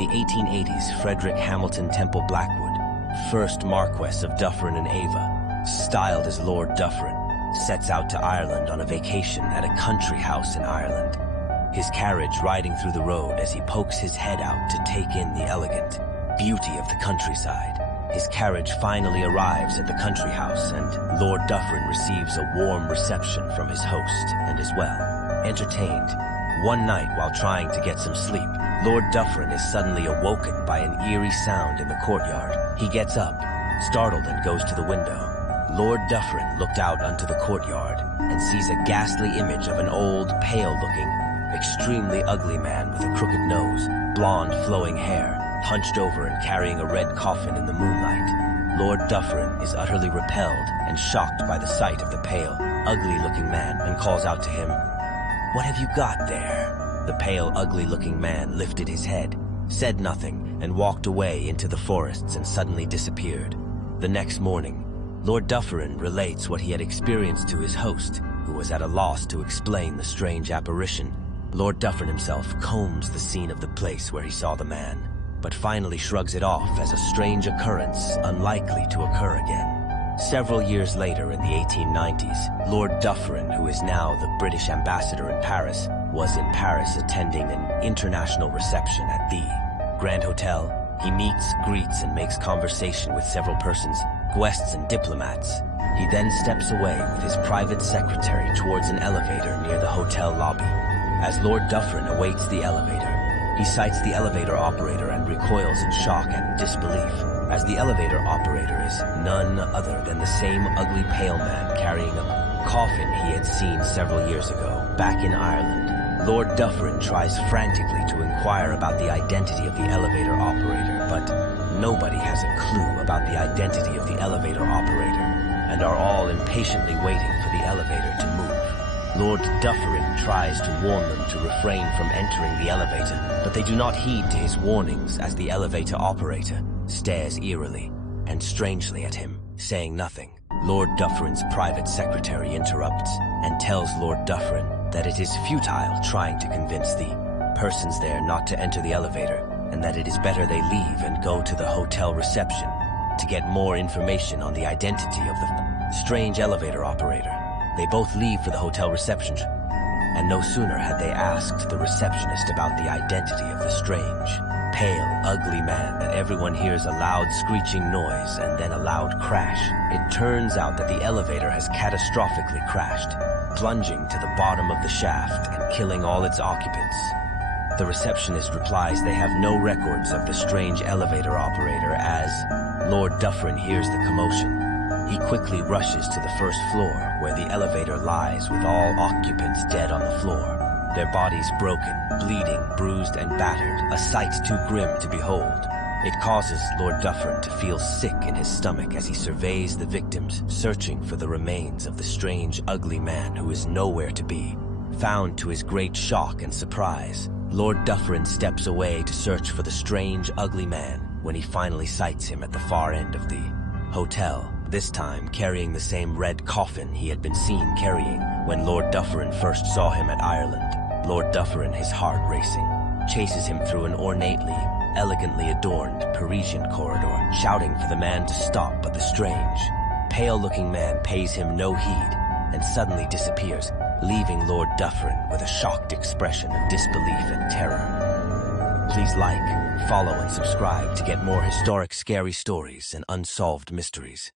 the 1880s, Frederick Hamilton Temple Blackwood, first Marquess of Dufferin and Ava, styled as Lord Dufferin, sets out to Ireland on a vacation at a country house in Ireland. His carriage riding through the road as he pokes his head out to take in the elegant beauty of the countryside. His carriage finally arrives at the country house, and Lord Dufferin receives a warm reception from his host and is well entertained. One night, while trying to get some sleep, Lord Dufferin is suddenly awoken by an eerie sound in the courtyard. He gets up, startled, and goes to the window. Lord Dufferin looked out onto the courtyard and sees a ghastly image of an old, pale-looking, extremely ugly man with a crooked nose, blonde flowing hair, hunched over and carrying a red coffin in the moonlight. Lord Dufferin is utterly repelled and shocked by the sight of the pale, ugly-looking man and calls out to him, "What have you got there?" The pale, ugly-looking man lifted his head, said nothing, and walked away into the forests and suddenly disappeared. The next morning, Lord Dufferin relates what he had experienced to his host, who was at a loss to explain the strange apparition. Lord Dufferin himself combs the scene of the place where he saw the man, but finally shrugs it off as a strange occurrence unlikely to occur again. Several years later, in the 1890s, Lord Dufferin, who is now the British ambassador in Paris, was in Paris attending an international reception at the Grand Hotel. He meets, greets, and makes conversation with several persons, guests and diplomats. He then steps away with his private secretary towards an elevator near the hotel lobby. As Lord Dufferin awaits the elevator, he sights the elevator operator and recoils in shock and disbelief, as the elevator operator is none other than the same ugly pale man carrying a coffin he had seen several years ago, back in Ireland. Lord Dufferin tries frantically to inquire about the identity of the elevator operator, but nobody has a clue about the identity of the elevator operator, and are all impatiently waiting for the elevator to move. Lord Dufferin tries to warn them to refrain from entering the elevator, but they do not heed to his warnings as the elevator operator stares eerily and strangely at him, saying nothing. Lord Dufferin's private secretary interrupts and tells Lord Dufferin that it is futile trying to convince the persons there not to enter the elevator, and that it is better they leave and go to the hotel reception to get more information on the identity of the strange elevator operator. They both leave for the hotel reception, and no sooner had they asked the receptionist about the identity of the strange, pale, ugly man that everyone hears a loud screeching noise and then a loud crash. It turns out that the elevator has catastrophically crashed, plunging to the bottom of the shaft and killing all its occupants. The receptionist replies they have no records of the strange elevator operator. As Lord Dufferin hears the commotion, he quickly rushes to the first floor, where the elevator lies with all occupants dead on the floor, their bodies broken, bleeding, bruised, and battered, a sight too grim to behold. It causes Lord Dufferin to feel sick in his stomach as he surveys the victims, searching for the remains of the strange, ugly man who is nowhere to be found. To his great shock and surprise, Lord Dufferin steps away to search for the strange, ugly man when he finally sights him at the far end of the hotel, this time carrying the same red coffin he had been seen carrying when Lord Dufferin first saw him at Ireland. Lord Dufferin, his heart racing, chases him through an ornately, elegantly adorned Parisian corridor, shouting for the man to stop, but the strange, pale-looking man pays him no heed and suddenly disappears, leaving Lord Dufferin with a shocked expression of disbelief and terror. Please like, follow, and subscribe to get more historic, scary stories and unsolved mysteries.